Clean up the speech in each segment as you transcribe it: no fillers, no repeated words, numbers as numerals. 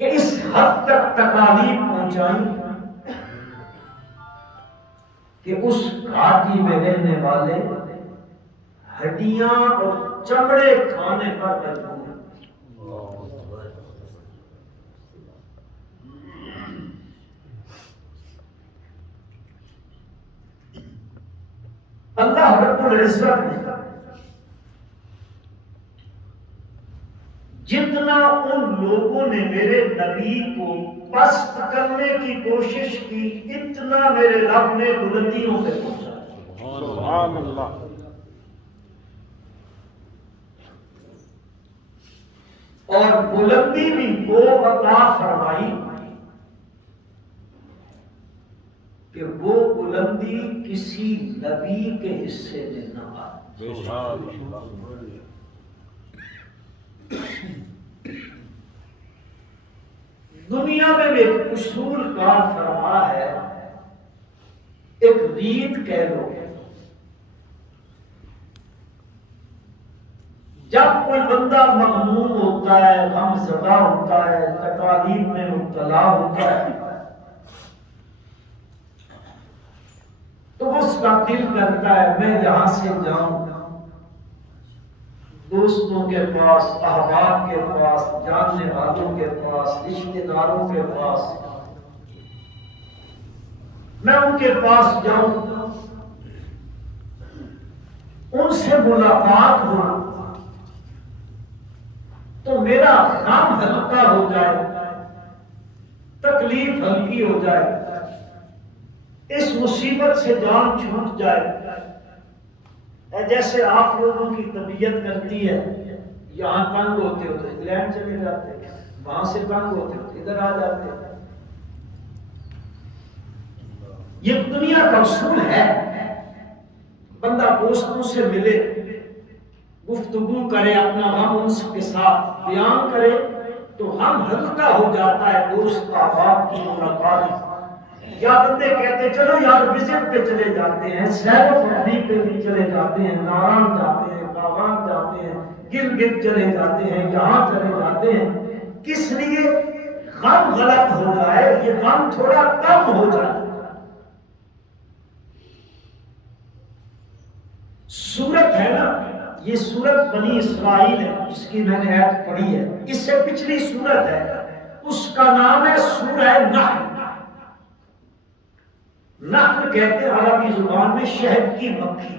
کہ اس حد تک تکالیف پہنچائیں کہ اس گھاٹی میں رہنے والے ہڈیاں اور چمڑے کھانے پر مجبور ہیں۔ اللہ رب العزت نے جتنا ان لوگوں نے میرے نبی کو پست کرنے کی کوشش کی، اتنا میرے رب نے بلندیوں پہ پہنچا۔ سبحان اللہ۔ اور بلندی بھی وہ عطا فرمائی کہ وہ بلندی کسی نبی کے حصے میں نہ آئی۔ سبحان اللہ۔ دنیا میں ایک اصول کار فرما ہے، ایک ریت کہہ لو، جب کوئی بندہ مغموم ہوتا ہے، غم زدہ ہوتا ہے، تکالیف میں مبتلا ہوتا ہے، تو اس کا دل کرتا ہے میں یہاں سے جاؤں، دوستوں کے پاس، احباب کے پاس، جاننے والوں کے پاس، رشتہ داروں کے پاس، میں ان کے پاس جاؤں، ان سے ملاقات ہو تو میرا غم ہلکا ہو جائے، تکلیف ہلکی ہو جائے، اس مصیبت سے جان چھوٹ جائے۔ جیسے آپ لوگوں کی طبیعت کرتی ہے، یہاں تنگ ہوتے ہو تو انگلینڈ چلے جاتے ہیں، وہاں سے تنگ ہوتے ہو تو ادھر آ جاتے ہیں۔ یہ دنیا کا اصول ہے، بندہ دوستوں سے ملے، گفتگو کرے، اپنا غم ان کے ساتھ بیان کرے تو غم ہلکا ہو جاتا ہے۔ دوست احباب کی ملاقات، یا بندے کہتے چلو یار وزٹ پہ چلے جاتے ہیں، سیر و تفریح پہ بھی چلے جاتے ہیں، ناران جاتے ہیں، باغان جاتے ہیں، گلگت چلے جاتے ہیں، یہاں چلے جاتے ہیں، کس لیے؟ غم غلط ہو جائے، یہ غم تھوڑا کم ہو جائے۔ سورت ہے نا، یہ سورت بنی اسرائیل ہے جس کی میں نے آیت پڑھی ہے، اس سے پچھلی سورت ہے، اس کا نام ہے سورہ نحل۔ نحل کہتے ہیں عربی زبان میں شہد کی مکھی،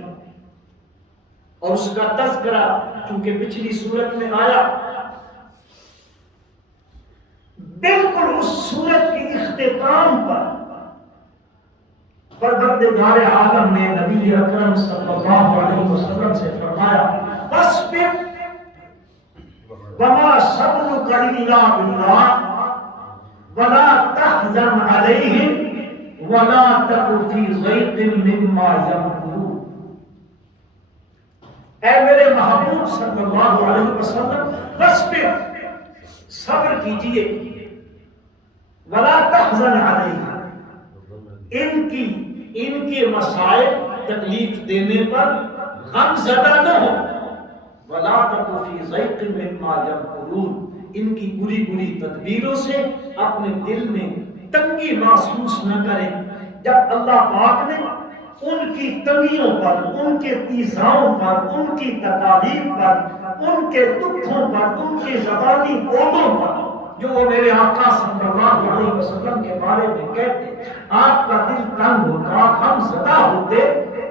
اور اس کا تذکرہ چونکہ پچھلی سورت میں آیا، بالکل اس سورت کی اختتام پر پروردگار عالم نے نبی اکرم صلی اللہ علیہ وسلم سے فرمایا فاصبر وما صبرك الا بالله ولا تحزن عليهم ولا تك في ضيق مما يمكرون۔ اے میرے محبوب صلی اللہ علیہ وسلم، فاصبر، صبر کیجئے، ولا تحزن علیہم، ان کے مسائل تکلیف دینے پر غم زدہ نہ ہو، ولا تک فی ضیق مما یمکرون، ان کی بری بری تدبیروں سے اپنے دل میں تنگی محسوس نہ کریں۔ جب اللہ پاک نے ان کی تنگیوں پر، ان کے ایذاؤں پر، ان کی تکالیف پر، ان کے دکھوں پر، ان کے زبانی بوتوں پر جو وہ میرے آقا صلی اللہ علیہ وسلم کے بارے میں کہتے، آپ کا دل تنگ ہوتا، غم زدہ ہوتے،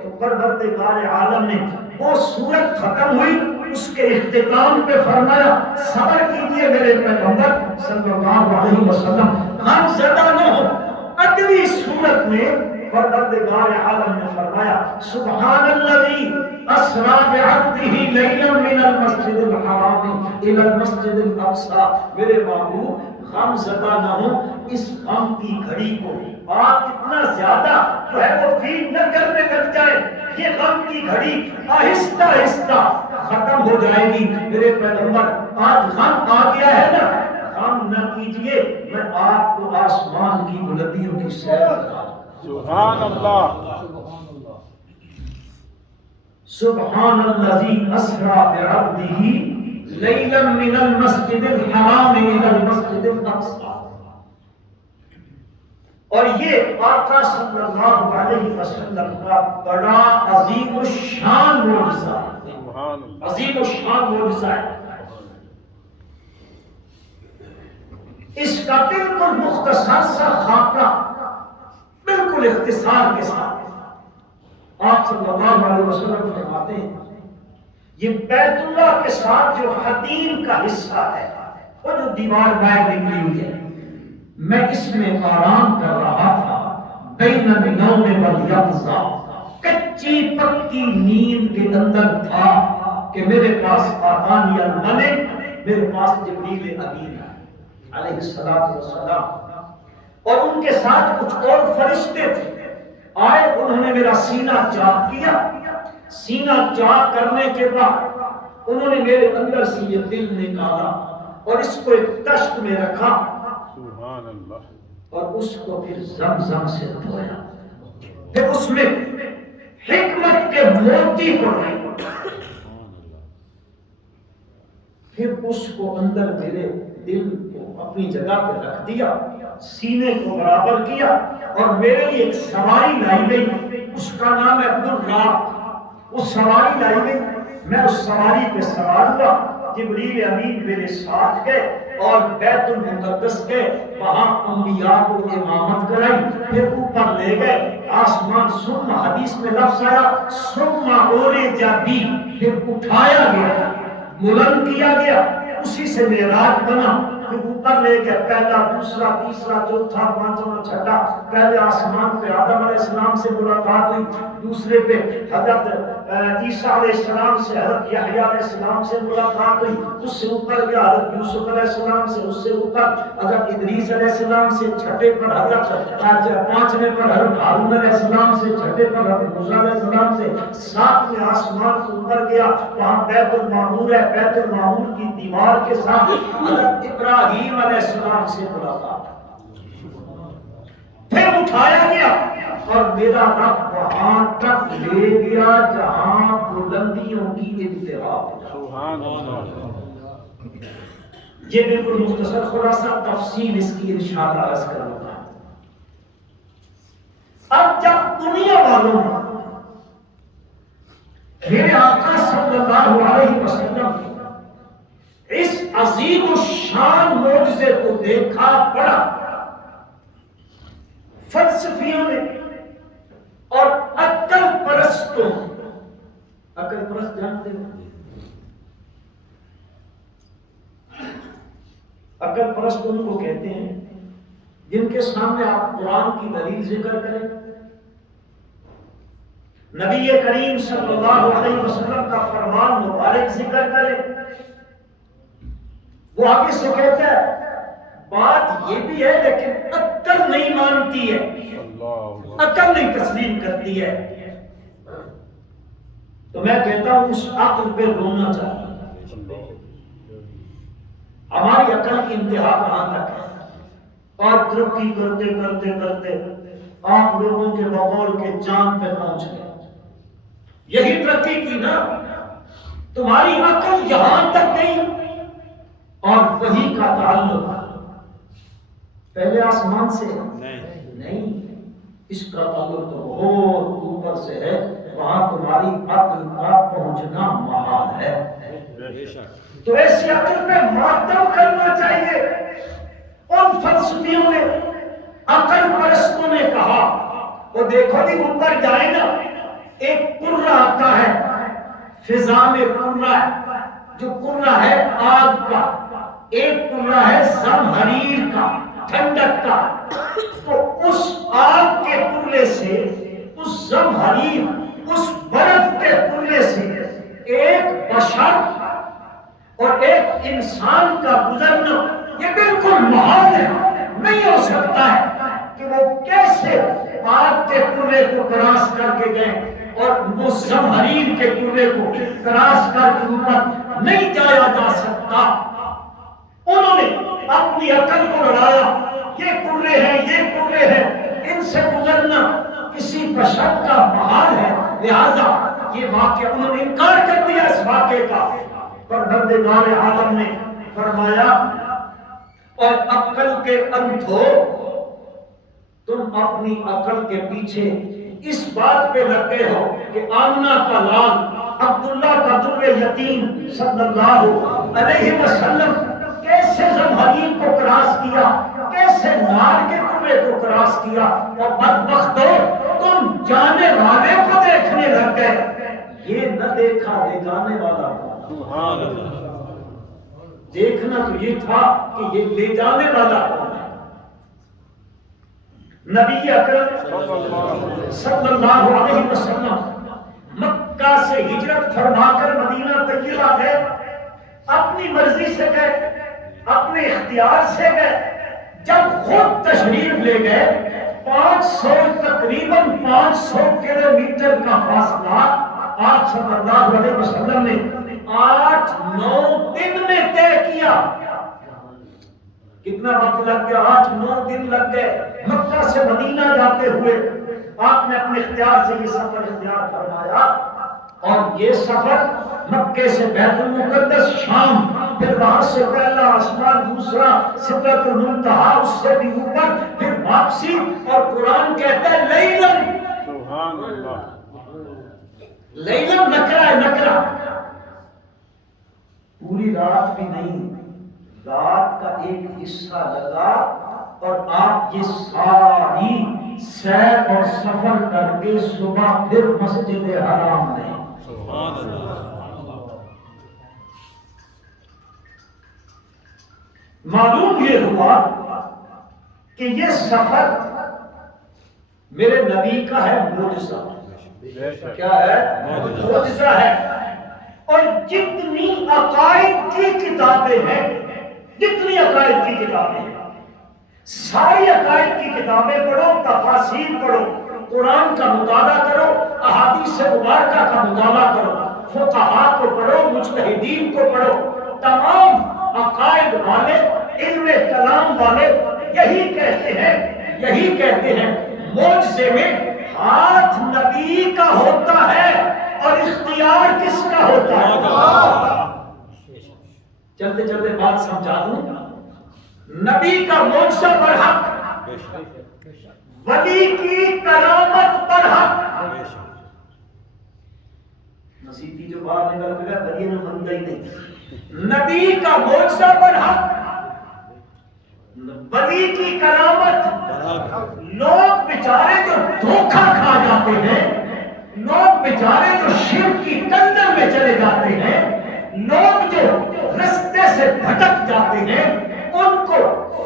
تو پروردگار عالم نے وہ سورت ختم ہوئی، اس کے اختتام پہ فرمایا صبر کیجئے میرے پیغمبر صلی اللہ علیہ وسلم، غم زدہ نہ ہو۔ اگلی سورت میں پروردگار عالم نے فرمایا سبحان الذی اسری بعبدہ لیلا من المسجد الحرام الی المسجد الاقصی، میرے محبوب غم زدہ نہ ہو، اس غم کی گھڑی کو آپ اتنا زیادہ جو ہے وہ فیل نہ کرنے لگ جائے، یہ غم کی گھڑی آہستہ آہستہ ختم ہو جائے گی۔ میرے پیغمبر آج غم آ گیا ہے نا، غم نہ کیجئے، میں آپ کو آسمان کی بلندیوں کی سیر کرا۔ سبحان اللہ۔ سبحان الذی اسری بعبدہ لیلا من المسجد الحرام الی المسجد الاقصی مقصد، اور یہ آقا صلی اللہ علیہ وسلم کا بڑا عظیم الشان معجزہ ہے، سبحان اللہ، عظیم الشان معجزہ ہے۔ اس کا بالکل مختصر سا خاکہ، بالکل اختصار کے ساتھ آپ صلی اللہ علیہ وسلم فرماتے ہیں یہ بیت اللہ کے ساتھ جو حتیم کا حصہ ہے، وہ جو دیوار باہر نکلی ہوئی ہے، میں اس میں آرام کر رہا تھا بین النوم والیقظہ، کچی پکی نیند کے اندر تھا کہ میرے پاس آتانی الملک، میرے پاس جبریل امین علیہ السلام، اور ان کے ساتھ کچھ اور فرشتے تھے، آئے، انہوں نے میرا سینہ چاک کیا، سینہ چاک کرنے کے بعد انہوں نے میرے اندر سے یہ دل نکالا اور اس کو ایک تشت میں رکھا سبحان اللہ، اور اس کو پھر زمزم سے دھویا، پھر اس میں حکمت کے موتی پڑے، پھر اس کو اندر میرے دل کو اپنی جگہ پہ رکھ دیا، سینے کو برابر کیا، اور میرے لیے ایک سواری لائی گئی، اس کا نام ہے براق، وہ سواری لائی گئی، میں اس سواری پہ سوار ہوا، جبریل امین میرے ساتھ گئے اور بیت المقدس گئے، وہاں انبیاء کو امامت کرائی، پھر اوپر لے گئے آسمان، ثم حدیث میں لفظ آیا ثم عرج بی، پھر اٹھایا گیا، بلند کیا گیا، اسی سے معراج بنا، پھر اوپر لے گیا، پہلا، دوسرا، تیسرا، چوتھا، پانچواں، چھٹا، پہلے آسمان پہ آدم علیہ السلام سے ملاقات ہوئی، دوسرے پہ حضرت عیسیٰ علیہ السلام سے، حضرت یحییٰ علیہ السلام سے ملاقات ہوئی، اس سے اوپر گیا حضرت یوسف علیہ السلام سے، اس سے اوپر حضرت ادریس علیہ السلام سے، چھٹے پر حضرت پانچویں پر حضرت ہارون علیہ السلام سے، چھٹے پر حضرت موسیٰ علیہ السلام سے، ساتویں آسمان کو اوپر گیا، وہاں بیت المعمور ہے، بیت المعمور کی دیوار کے ساتھ حضرت ابراہیم علیہ السلام سے ملاقات، پھر اٹھایا گیا اور میرا رب وہاں تک لے گیا جہاں بلندیوں کی انتہا ہو جائے۔ سبحان اللہ، یہ بالکل مختصر خلاصہ تفصیل اس کی انشاءاللہ عرض کروں گا۔ اب جب دنیا والوں نے میرے آقا صلی اللہ علیہ وسلم اس عظیم الشان معجزے کو دیکھا، پڑھا، فلسفیوں نے اور عقل پرستوں، عقل پرست جانتے ہو؟ عقل پرست ان کو کہتے ہیں جن کے سامنے آپ قرآن کی دلیل ذکر کریں، نبی کریم صلی اللہ علیہ وسلم کا فرمان مبارک ذکر کریں، وہ آگے سے کہتا ہے بات یہ بھی ہے لیکن عقل نہیں مانتی ہے، عقل نہیں تسلیم کرتی ہے، تو میں کہتا ہوں اس عقل پہ رونا چاہیے۔ ہماری عقل کی انتہا کہاں تک ہے، اور ترقی کرتے کرتے کرتے آپ لوگوں کے بقول کے چاند پہ پہنچ گئے، یہی ترقی کی نا، تمہاری عقل یہاں تک نہیں، اور وہی کا تعلق پہلے آسمان سے نہیں، اس کا تعلق تو بہت اوپر سے ہے، وہاں تمہاری عقل کا پہنچنا محال ہے، تو ایسی عقل پہ ماتم کرنا چاہیے۔ ان فلسفیوں نے، عقل پرستوں نے کہا، وہ دیکھو جی اوپر جائے نا، ایک کرہ آتا ہے، فضا میں کرہ ہے، جو کرہ ہے آگ کا، ایک کرہ ہے زمہریر کا، ٹھنڈک کا، تو اس آگ کے کرہ سے، اس زمہریر، اس برف کے کرہ سے ایک بشر اور ایک انسان کا گزرنا یہ بالکل محال ہے، نہیں ہو سکتا ہے کہ وہ کیسے آگ کے کرے کو کراس کر کے گئے اور وہ زمہریر کے کرے کو کراس کر کے اوپر نہیں جایا جا سکتا۔ انہوں نے اپنی عقل کو لڑایا، یہ کرے ہیں، یہ کرے ہیں، ان سے گزرنا کسی بشر کا محال ہے، لہذا یہ واقعہ انہوں نے انکار کر دیا اس واقعے کا۔ پروردگار عالم نے فرمایا اور عقل کے اندھو، تم اپنی عقل کے پیچھے اس بات پہ لگے ہو کہ آمنہ کا لال عبداللہ کا در یتیم صلی اللہ علیہ وسلم کیسے زمہریر کو کراس کیا، کیسے نار کے کنویں کو کراس کیا، اور بدبختو تم جانے والے کو دیکھنے لگ گئے، یہ نہ دیکھا لے جانے والا تھا۔ سبحان اللہ۔ دیکھنا تو یہ تھا کہ یہ لے جانے والا کون ہے۔ نبی اکرم صلی اللہ علیہ وسلم مکہ سے ہجرت فرما کر مدینہ طیبہ گئے، اپنی مرضی سے گئے، اپنے اختیار سے گئے۔ جب خود تشریف لے گئے، 500 تقریباً 500 کلومیٹر کا فاصلہ آپ صلی اللہ علیہ وسلم نے 8-9 دن میں طے کیا۔ کتنا وقت لگ گیا؟ 8-9 دن لگ گئے مکہ سے مدینہ جاتے ہوئے۔ آپ نے اپنے اختیار سے یہ سفر اختیار فرمایا، اور یہ سفر مکے سے بیت المقدس شام، پھر وہاں سے پہلا آسمان، دوسرا سدرۃ المنتہا، اس سے بھی اوپر، پھر واپسی، اور قرآن کہتا ہے لیلن، سبحان اللہ۔ لیلن نکرہ ہے، نکرہ، پوری رات بھی نہیں، رات کا ایک حصہ لگا، اور آپ یہ ساری سیر اور سفر کر کے صبح پھر مسجد حرام میں۔ سبحان اللہ۔ معلوم یہ ہوا کہ یہ سفر میرے نبی کا ہے معجزہ۔ کیا ہے؟ معجزہ ہے۔ اور جتنی عقائد کی کتابیں ہیں، جتنی عقائد کی کتابیں ہیں، ساری عقائد کی کتابیں پڑھو، تفاسیر پڑھو، قرآن کا مطالعہ کرو، احادیث مبارکہ کا مطالعہ کرو، فقہاء کو پڑھو، مجتہدین کو پڑھو، تمام عقائد والے، علم کلام والے یہی کہتے ہیں معجزے میں ہاتھ نبی کا ہوتا ہے اور اختیار کس کا ہوتا ہے؟ چلتے چلتے بات سمجھا دوں، نبی کا معجزہ برحق، ولی کی کرامت برحق۔ نصیبی جو باہر نکل گیا ولی نے منگا ہی نہیں، نبی کا معجزہ برحق، ولی کی کرامت۔ لوگ بیچارے جو دھوکہ کھا جاتے ہیں، لوگ بیچارے جو شرک کی کندر میں چلے جاتے ہیں، لوگ جو رستے سے بھٹک جاتے ہیں، ان کو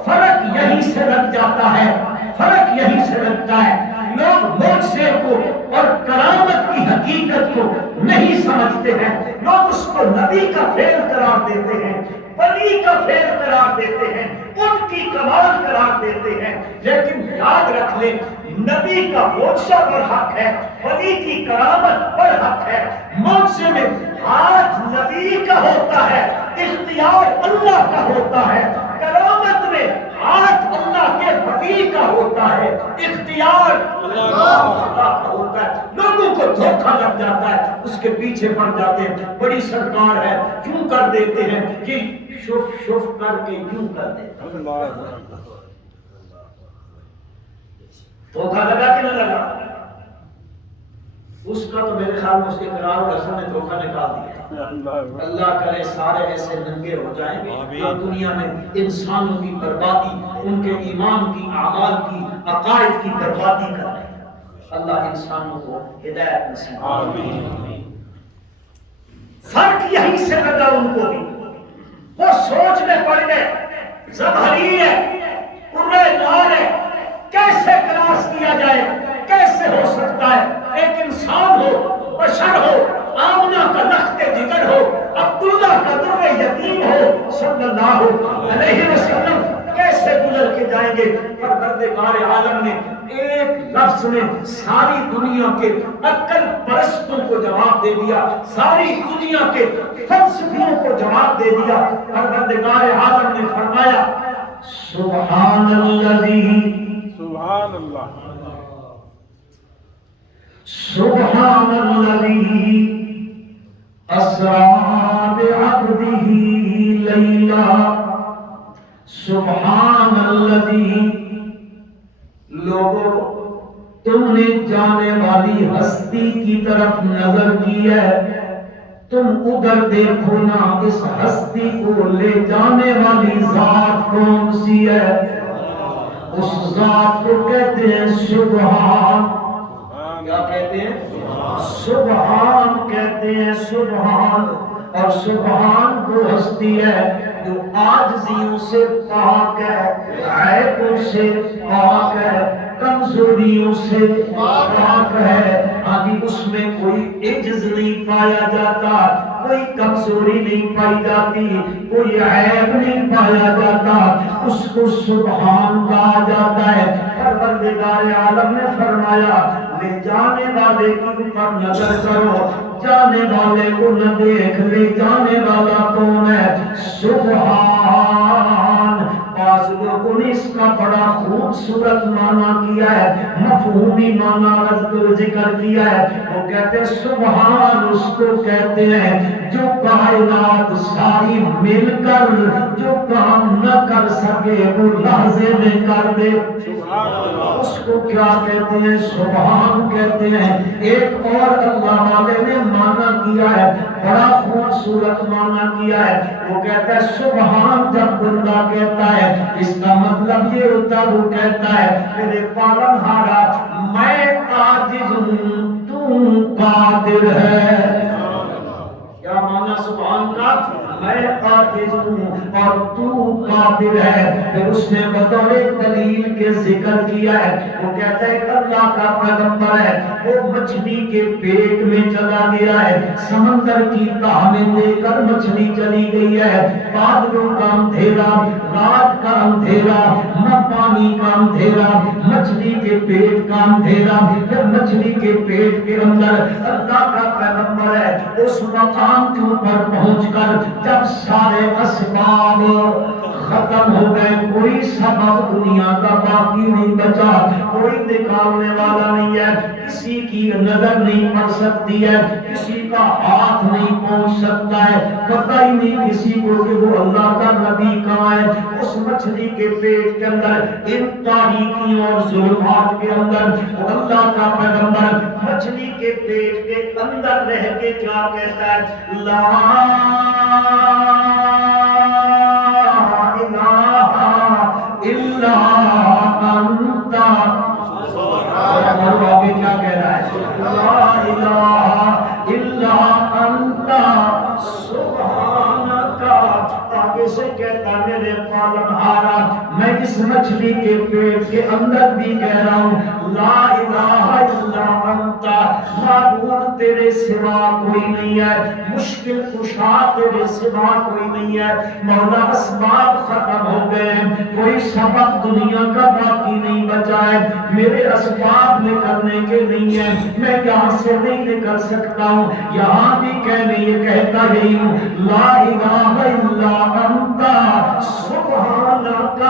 فرق یہیں سے لگ جاتا ہے، فرق یہیں سے لگتا ہے۔ لوگ معجزے کو اور کرامت کی حقیقت کو نہیں سمجھتے ہیں، لوگ اس کو نبی کا فعل قرار دیتے ہیں، ولی کا فعل قرار دیتے ہیں، ان کی کمال قرار دیتے ہیں۔ لیکن یاد رکھ لیں، نبی کا معجزہ برحق ہے، ولی کی کرامت برحق ہے۔ معجزے میں ہاتھ نبی کا ہوتا ہے، اختیار اللہ کا ہوتا ہے۔ کرامت میں ہاتھ اللہ کے ولی کا ہوتا ہے، اختیار اللہ کا ہوتا ہے۔ لوگوں کو دھوکہ لگ جاتا ہے، اس کے پیچھے پڑ جاتے ہیں، بڑی سرکار ہے، کیوں کر دیتے ہیں کہ شف شف کر کے یوں کر دیتا ہے۔ دھوکہ لگا کہ نہ لگا؟ اس کا تو میرے خیال میں اس کے قرار اور حسن نے دھوکہ نکال دیا۔ اللہ کرے سارے ایسے ننگے ہو جائیں جو دنیا میں انسانوں کی بربادی، ان کے ایمان کی، اعمال کی، عقائد کی بربادی کر رہے ہیں۔ اللہ انسانوں کو ہدایت نصیب آمین۔ فرق یہیں سے لگا ان کو بھی، وہ سوچ میں پڑ گئے، زمہریر ہے، قرہ نار ہے، کیسے کلاس کیا جائے، کیسے ہو سکتا ہے ایک انسان ہو، بشر ہو، آمنہ کا لخت جگر ہو، عبداللہ کا در یتیم ہو صلی اللہ علیہ وسلم، کیسے گزر کے جائیں گے؟ پروردگار عالم نے ایک لفظ میں ساری دنیا کے عقل پرستوں کو جواب دے دیا، ساری دنیا کے فلسفیوں کو جواب دے دیا۔ پروردگار عالم نے فرمایا سبحان الذی، سبحان اللہ، سبحان الذی اسریٰ بعبدہ لیلا، سبحان الذی، لوگوں تم نے جانے والی ہستی کی طرف نظر کی ہے، تم ادھر دیکھو نا اس ہستی کو لے جانے والی ذات کون سی ہے؟ اس ذات کو کہتے ہیں سبحان۔ کیا کہتے ہیں؟ سبحان کہتے ہیں، سبحان۔ اور سبحان وہ ہستی ہے جو عاجزیوں سے پاک ہے، عیبوں سے پاک ہے، کمزوریوں سے پاک ہے۔ آدھی اس میں کوئی عجز نہیں پایا جاتا، کوئی کمزوری نہیں پائی جاتی، کوئی عیب نہیں پایا جاتا، اس کو سبحان کہا جاتا ہے۔ پروردگار عالم نے فرمایا لے جانے والے کے اوپر نظر کرو، جانے والے کو نہ دیکھ، لے جانے والا کون ہے؟ سبحان۔ بعض لوگوں نے اس کا بڑا خوبصورت معنی کیا ہے، مفہومی معنی ذکر کیا ہے۔ وہ کہتے ہیں سبحان اس کو کہتے ہیں جو کائنات ساری مل کر جو کام نہ کر سکے وہ لحظے میں کر دے، اس کو کیا کہتے ہیں؟ سبحان کہتے ہیں۔ ایک اور اللہ والے نے معنی کیا ہے، بڑا خوبصورت معنی کیا ہے، وہ کہتا ہے سبحان جب بندہ کہتا ہے اس کا مطلب یہ ہوتا ہے، وہ کہتا ہے میرے پالن ہارا میں عاجز ہوں، تو قادر ہے۔ کیا معنی سبحان کا؟ میں عاجز ہوں اور تو قادر ہے۔ پھر اس نے بطور دلیل کے ذکر کیا ہے، وہ کہتا ہے اللہ کا پیغمبر ہے، وہ مچھلی کے پیٹ میں چلا گیا ہے، سمندر کی تہہ میں لے کر مچھلی چلی گئی ہے، بادلوں کا اندھیرا، رات کا اندھیرا، نہ پانی کا اندھیرا، مچھلی کے پیٹ کا اندھیرا۔ پھر مچھلی کے پیٹ کے اندر اللہ کا پیغمبر ہے، اس مقام کے اوپر پہنچ کر جب سارے اسباب ختم ہو گئے، کوئی سبب دنیا کا باقی نہیں بچا، کوئی نکالنے والا نہیں ہے، کسی کی نظر نہیں پڑ سکتی ہے، کسی کا ہاتھ نہیں پہنچ سکتا ہے، پتہ ہی نہیں کسی کو کہ وہ اللہ کا نبی کہاں ہے۔ اس مچھلی کے پیٹ کے اندر ان تاریکیوں اور ظلمات کے اندر اللہ کا پیغمبر مچھلی کے پیٹ کے اندر رہ کے کیا کہتا ہے؟ لا الہ الا انت۔ اور آگے کیا کہہ رہا ہے؟ لا الہ الا انت سبحانک۔ آگے سے کہتا میرے پالنہارا میں اس مچھلی کے پیٹ کے اندر بھی کہہ رہا ہوں لا الہ الا انت، معبود تیرے سوا کوئی نہیں ہے، مشکل کشا تیرے سوا کوئی نہیں ہے۔ مولا اسباب ختم ہو گئے، کوئی سبب دنیا کا باقی نہیں بچا ہے، میرے اسباب نکلنے کے نہیں ہیں، میں یہاں سے نہیں نکل سکتا ہوں۔ یہاں بھی یہ کہتا رہی ہوں لا الہ الا انت سبحانک۔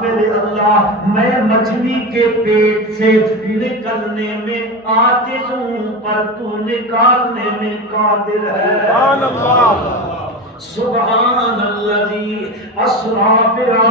میرے اللہ میں مچھلی کے پیٹ سے نکلنے میں عاجز ہوں، پر تو نکالنے میں قادر ہے۔ سبحان اللہ، سبحان الذی اسریٰ بعبدہ۔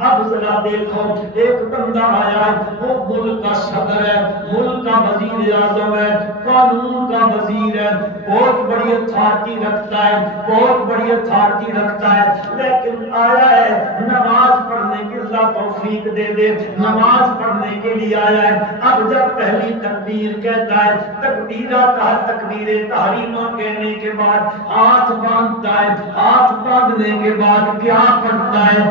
اب ذرا دیکھو ایک بندہ آیا، وہ ملک کا صدر ہے، ملک کا وزیر اعظم ہے، قانون کا وزیر ہے، بہت بڑی اتھارٹی رکھتا ہے، بہت بڑی اتھارٹی رکھتا ہے، لیکن آیا ہے نماز پڑھنے کی اللہ توفیق دے دے، نماز پڑھنے کے لیے آیا ہے۔ اب جب پہلی تکبیر کہتا ہے، تکبیرات تکبیر تحریمہ کہنے کے بعد ہاتھ باندھتا ہے، ہاتھ باندھنے کے بعد کیا پڑھتا ہے؟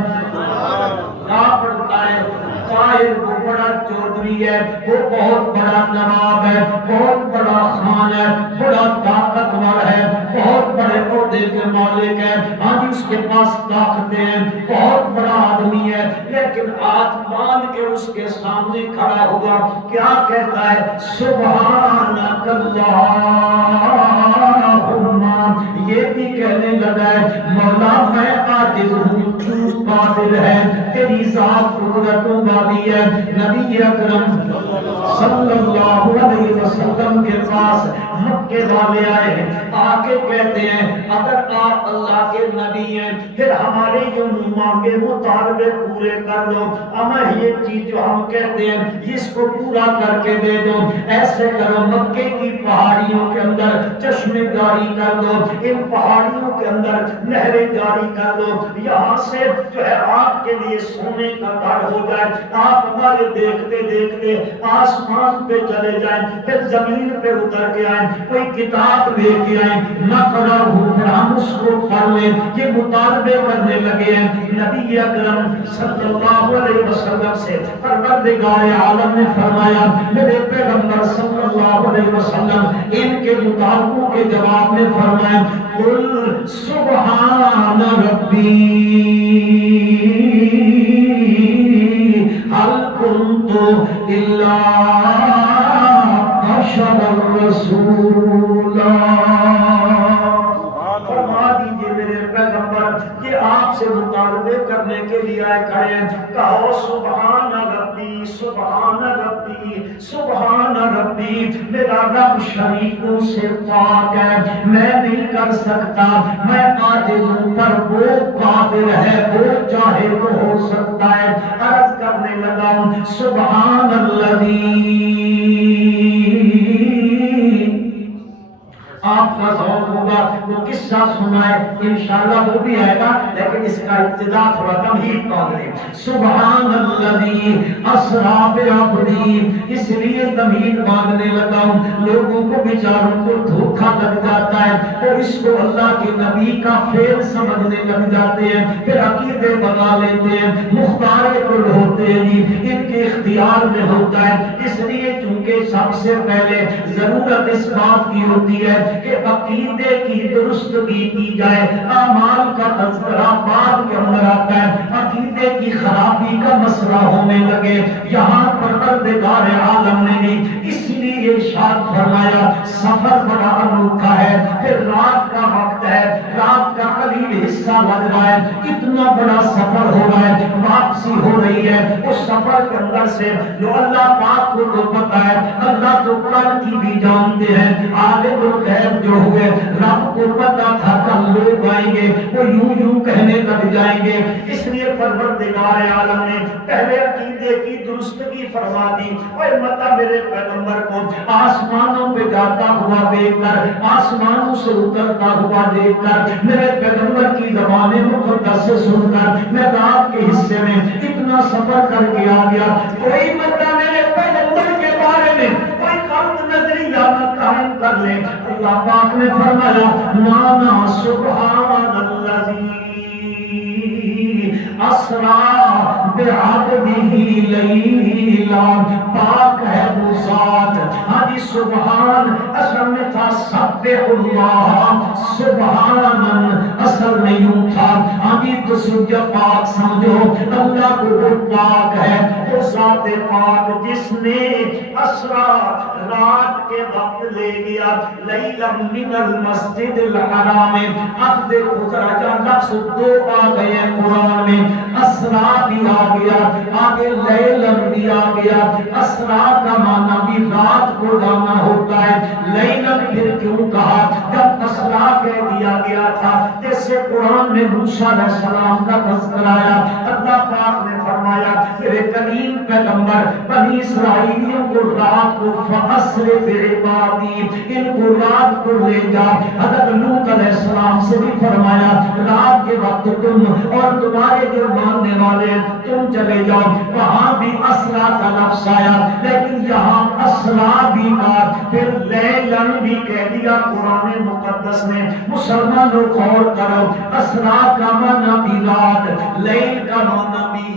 کیا پڑھتا ہے؟ طاہر وہ بڑا چودھری ہے، وہ بہت بڑا نواب ہے، بہت بڑا خان ہے، بڑا طاقتور ہے، بہت بڑے عہدے کے مالک ہے، آج اس کے پاس طاقتیں ہیں، بہت بڑا آدمی ہے، لیکن ہاتھ باندھ کے اس کے سامنے کھڑا ہوا، کیا کہتا ہے؟ سبحانک اللہم۔ یہ بھی کہنے لگا ہے مولا میں عاجز ہوں، تو قادر ہے، تیری ذات قدرتوں والی ہے۔ نبی اکرم صلی اللہ علیہ وسلم کے پاس مکے والے آئے، آ کے کہتے ہیں اگر آپ اللہ کے نبی ہیں پھر ہمارے جو مانگے مطالبے پورے کر دو، ہمیں یہ چیز جو ہم کہتے ہیں اس کو پورا کر کے دے دو۔ ایسے کرو مکے کی پہاڑیوں کے اندر چشمے جاری کر دو، ان پہاڑیوں کے اندر نہریں جاری کر دو، یہاں سے جو ہے آپ کے لیے سونے کا گھر ہو جائے، آپ ہمارے دیکھتے دیکھتے آسمان پہ چلے جائیں، پھر زمین پہ اتر کے آئیں، کوئی کتاب لے کے آئیں، نہ پڑھا ہو پھر ہم اس کو پڑھ لیں۔ یہ مطالبے کرنے لگے ہیں۔ نبی اکرم صلی اللہ علیہ وسلم سے پروردگار عالم نے فرمایا، میرے پیغمبر صلی اللہ علیہ وسلم ان کے مطالبوں کے جواب میں فرمایا، قل سبحان ربی هل كنت إلا بشرا رسولا۔ فرما دیجئے میرے پیغمبر کہ آپ سے مطالبے کرنے کے لیے آئے کھڑے ہیں، کہو سبحان ربی سبحان ربی سبحان ربی، میرا رب شریکوں سے پاک ہے، میں نہیں کر سکتا، میں عاجز ہوں، پر وہ قادر ہے، وہ چاہے تو ہو سکتا ہے۔ عرض کرنے لگا سبحان الذی، آپ کا ذوق ہوگا وہ قصہ سنائے، انشاءاللہ وہ بھی آئے گا، لیکن اس کا ابتدا تھوڑا تمہید پا دیں۔ سبحان الذی اسریٰ بعبدہ، اس لیے تمہید باندھنے لگا ہوں، لوگوں کو بیچاروں کو دھوکا لگ جاتا ہے اور اس کو اللہ کے نبی کا فعل سمجھنے لگ جاتے ہیں، پھر عقیدے بنا لیتے ہیں، مختار کل ہوتے ہیں، ان کے اختیار میں ہوتا ہے۔ اس لیے چونکہ سب سے پہلے ضرورت اس بات کی ہوتی ہے کہ عقیدے کی درستگی کی جائے، اعمال کا تذکرہ بعد کے اندر آتا ہے، عقیدے کی خرابی کا مسئلہ ہونے لگے۔ یہاں پروردگار عالم نے بھی اس لیے ارشاد فرمایا، سفر بڑا انوکھا ہے، پھر رات کا وقت ہے، رات کا قلیل حصہ لگ رہا ہے، اتنا بڑا سفر ہو رہا ہے، واپسی ہو رہی ہے، اس سفر کے اندر سے جو اللہ پاک کو تو پتہ ہے، اللہ تو کل کی بھی جانتے ہیں، عالم الغیب جو ہوئے، رب کو پتہ تھا کل لوگ آئیں گے، وہ یوں کہنے لگ جائیں گے، اس لیے پروردگار عالم نے پہلے عقیدے کی درستگی فرما دی۔ اور متا میرے پیغمبر کو آسمانوں پہ جاتا ہوا دیکھ کر، آسمانوں سے اترتا ہوا دیکھ کر، میرے پیغمبر کی زبان مقدس سے سن کر میں رات کے حصے میں اتنا سفر کر کے آ گیا، کوئی متا میرے پیغمبر کے بارے میں کوئی قلب نظریہ نہ قائم کر لے۔ اللہ پاک نے فرمایا، نانا سبحان الذی اسریٰ بعبدہ لیلا، پاک ہے وہ ذات، ہاں سبحان اصل میں تھا سبح اللہ، سبحان اصل میں یوں تھا، ہاں تسجہ پاک سمجھو، اللہ کو وہ پاک ہے، وہ ذات پاک جس نے اسریٰ رات کے وقت لے گیا، لیلا من المسجد الحرام۔ اب دیکھو ذرا جہاں لفظ دو آ گئے قرآن میں، اسریٰ بھی آ گیا، آگے لیلن بھی آ گیا، اسریٰ کا معنی بھی رات کو جانا ہوتا ہے، لیلن پھر کیوں کہا؟ جب اسریٰ کہہ دیا گیا تھا، جیسے قرآن میں موسیٰ علیہ السلام کا تذکرہ آیا، اللہ پاک نے فرمایا میرے کریم پیغمبر بنی اسرائیلیوں کو رات کو فَأَسْرِ بِعِبَادِي، ان کو رات کو لے جا۔ حضرت لوط علیہ السلام سے بھی فرمایا رات کے وقت تم اور تمہارے جو ماننے والے تم چلے جاؤ، وہاں بھی اسریٰ کا لفظ آیا، لیکن یہاں اسریٰ بھی کا پھر لیلن بھی کہہ دیا قرآن مقدس نے۔ مسلمانوں غور کرو، اسریٰ کا معنی بھی رات، لیل کا معنی بھی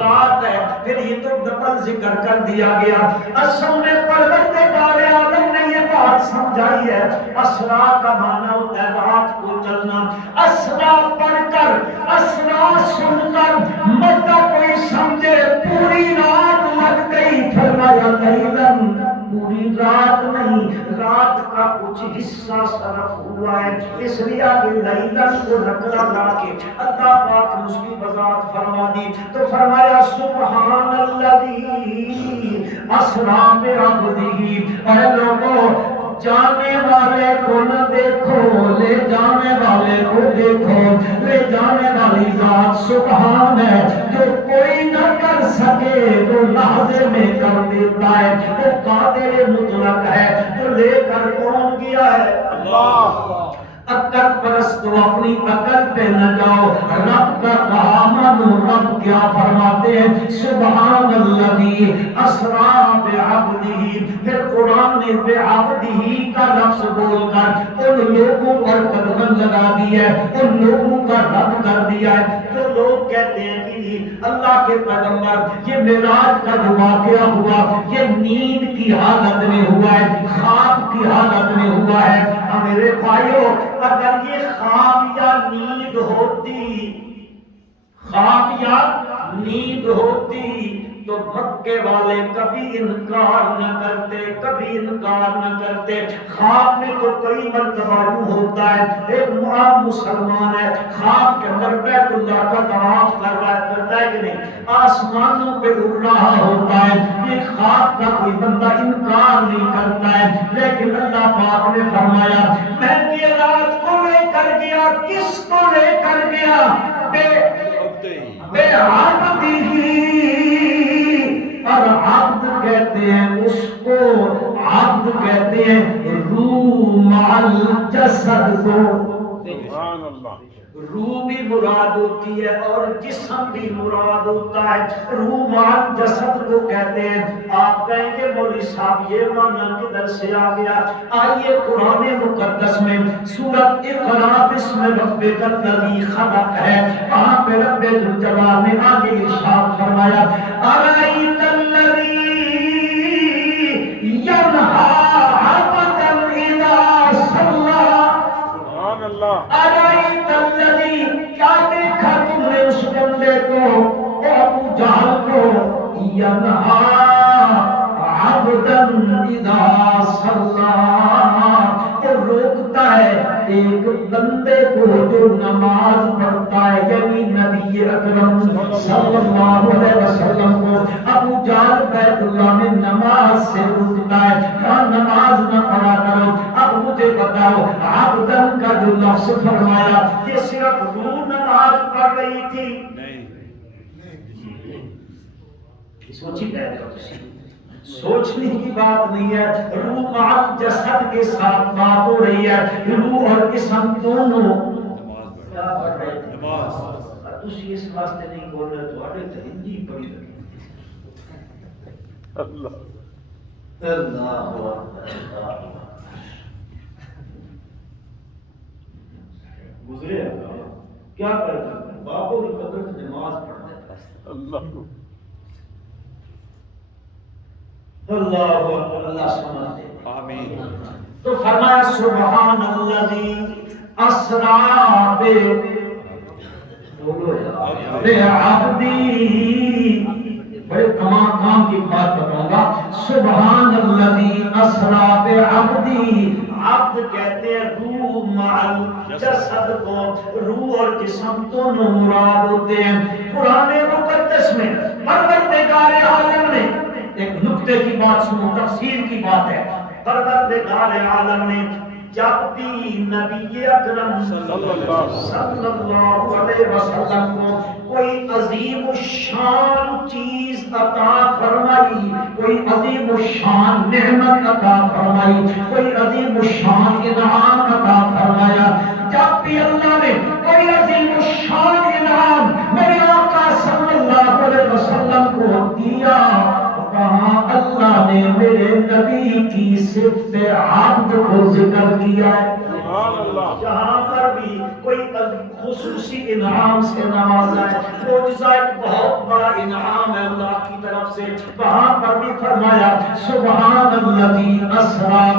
رات ہے، پھر یہ تو ڈبل ذکر کر دیا گیا۔ اصل میں پروردگار عالم نے یہ بات سمجھائی ہے، اسریٰ کا معنی ہوتا ہے رات کو چلنا۔ اسریٰ پڑھ کر، اسریٰ سن کر مطلب کوئی سمجھے پوری رات لگ گئی، فرمایا لیلن، پوری رات نہیں، رات کا کا کچھ حصہ صرف ہوا ہے، اس لیے آگے لیلن کو نکرہ لا کے اللہ پاک نے اس کی وضاحت فرما دی تو فرمایا سبحان الذی اسریٰ بعبدہ۔ اے لوگوں جانے والے کو نہ دیکھو، لے جانے والے کو دیکھو، لے جانے والی ذات سبحان ہے، جو کوئی نہ کر سکے تو لحظے میں کر دیتا ہے، وہ قادر مطلق ہے، تو لے کر کون گیا ہے؟ اللہ۔ عقل پرست تو اپنی عقل پہ نہ جاؤ، رب کا کہا مانو۔ رب کیا فرماتے ہیں؟ سبحان الذی اسریٰ بعبدہ۔ پھر قرآن نے بعبدہ کا لفظ بول کر ان لوگوں پر قدغن لگا دیا ہے، ان لوگوں کا رد کر دیا ہے جو لوگ کہتے ہیں کہ اللہ کے پیغمبر یہ معراج کا جو واقعہ ہوا یہ نیند کی حالت میں ہوا ہے، خواب کی حالت میں ہوا ہے۔ میرے بھائیو، اگر یہ خواب یا نیند ہوتی، خواب یا نیند ہوتی تو مکے والے کبھی انکار نہ کرتے، کبھی انکار نہ کرتے۔ خواب میں تو کئی مرتبہ ہوتا ہے، ایک عام مسلمان ہے، خواب کے اندر بیت اللہ کا طواف کر رہا ہے، کرتا ہے کہ نہیں، آسمانوں پہ اڑ رہا ہوتا ہے، یہ خواب کا کوئی بندہ انکار نہیں کرتا ہے۔ لیکن اللہ پاک نے فرمایا میں یہ رات کو لے کر گیا، کس کو لے کر گیا؟ بے عبدہ۔ اور عبد کہتے ہیں اس کو، عبد کہتے ہیں روح مع الجسد کو۔ سبحان اللہ۔ روح بھی مراد ہوتی ہے اور جسم بھی مراد ہوتا ہے۔ روح مع الجسد کو کہتے ہیں۔ آپ کہیں گے مولوی صاحب یہ معنی کدھر سے آ گیا؟ آئیے قرآن مقدس میں سورۃ اقرا بسم ربک الذی خلق ہے، وہاں پہ رب ذوالجلال نے آگے ارشاد فرمایا ارأیت الذی ینہی عبدا اذا صلی۔ سبحان اللہ۔ ارأیت الذی، کیا دیکھا تم نے اس بندے کو، ابو جہل کو، ینہی عبدا اذا صلی، وہ روکتا ہے ایک بندے کو جو نماز پڑھتا ہے، یعنی نبی اکرم صلی اللہ علیہ وسلم کو ابو جہل بیت اللہ میں نماز سے روکتا ہے، ہاں نماز نہ پڑھا کرو۔ اب مجھے بتاؤ عبدن کا جو لفظ فرمایا یہ صرف روح نماز پڑھ رہی تھی؟ نہیں، سوچی پہلے سوچنے کی بات نہیں ہے۔ روح مع الجسد کے ساتھ بات ہو رہی ہے، روح اور جسم دونوں کیا پڑھ رہے تھے؟ نماز۔ تسی اس واسطے نہیں بول رہے تو اڑے تے ہندی پڑھی لگی۔ اللہ اللہ گزرے کیا کرتے ہیں بابوں کی قبر کی نماز پڑھتے ہیں۔ اللہ اللہ اللہ سمجھتے آمین۔ تو فرمایا سبحان الذی اسریٰ بعبدہ۔ بڑے تمام کام کی بات بتاؤں گا۔ سبحان الذی اسریٰ بعبدہ، عبد کہتے ہیں روح مع الجسد کو، روح اور جسم دونوں مراد ہوتے ہیں۔ قرآن مقدس میں پروردگار عالم نے ایک نکتے کی بات سنو، تفسیر کی بات ہے۔ پروردگار عالم نے جب بھی نبی اکرم صلی اللہ علیہ وسلم کو کوئی عظیم الشان چیز عطا فرمائی، کوئی عظیم الشان نعمت عطا فرمائی، کوئی عظیم الشان انعام عطا فرمایا، جب بھی اللہ نے کوئی عظیم الشان انعام میرے آقا صلی اللہ علیہ وسلم کو دیا، کہاں اللہ نے میرے نبی کی صفت عبد کو ذکر کیا ہے۔ جہاں پر بھی کوئی خصوصی انعام سے نوازا ہے، معجزہ ایک بہت بڑا انعام ہے اللہ کی طرف سے، وہاں پر بھی فرمایا سبحان الذی اسریٰ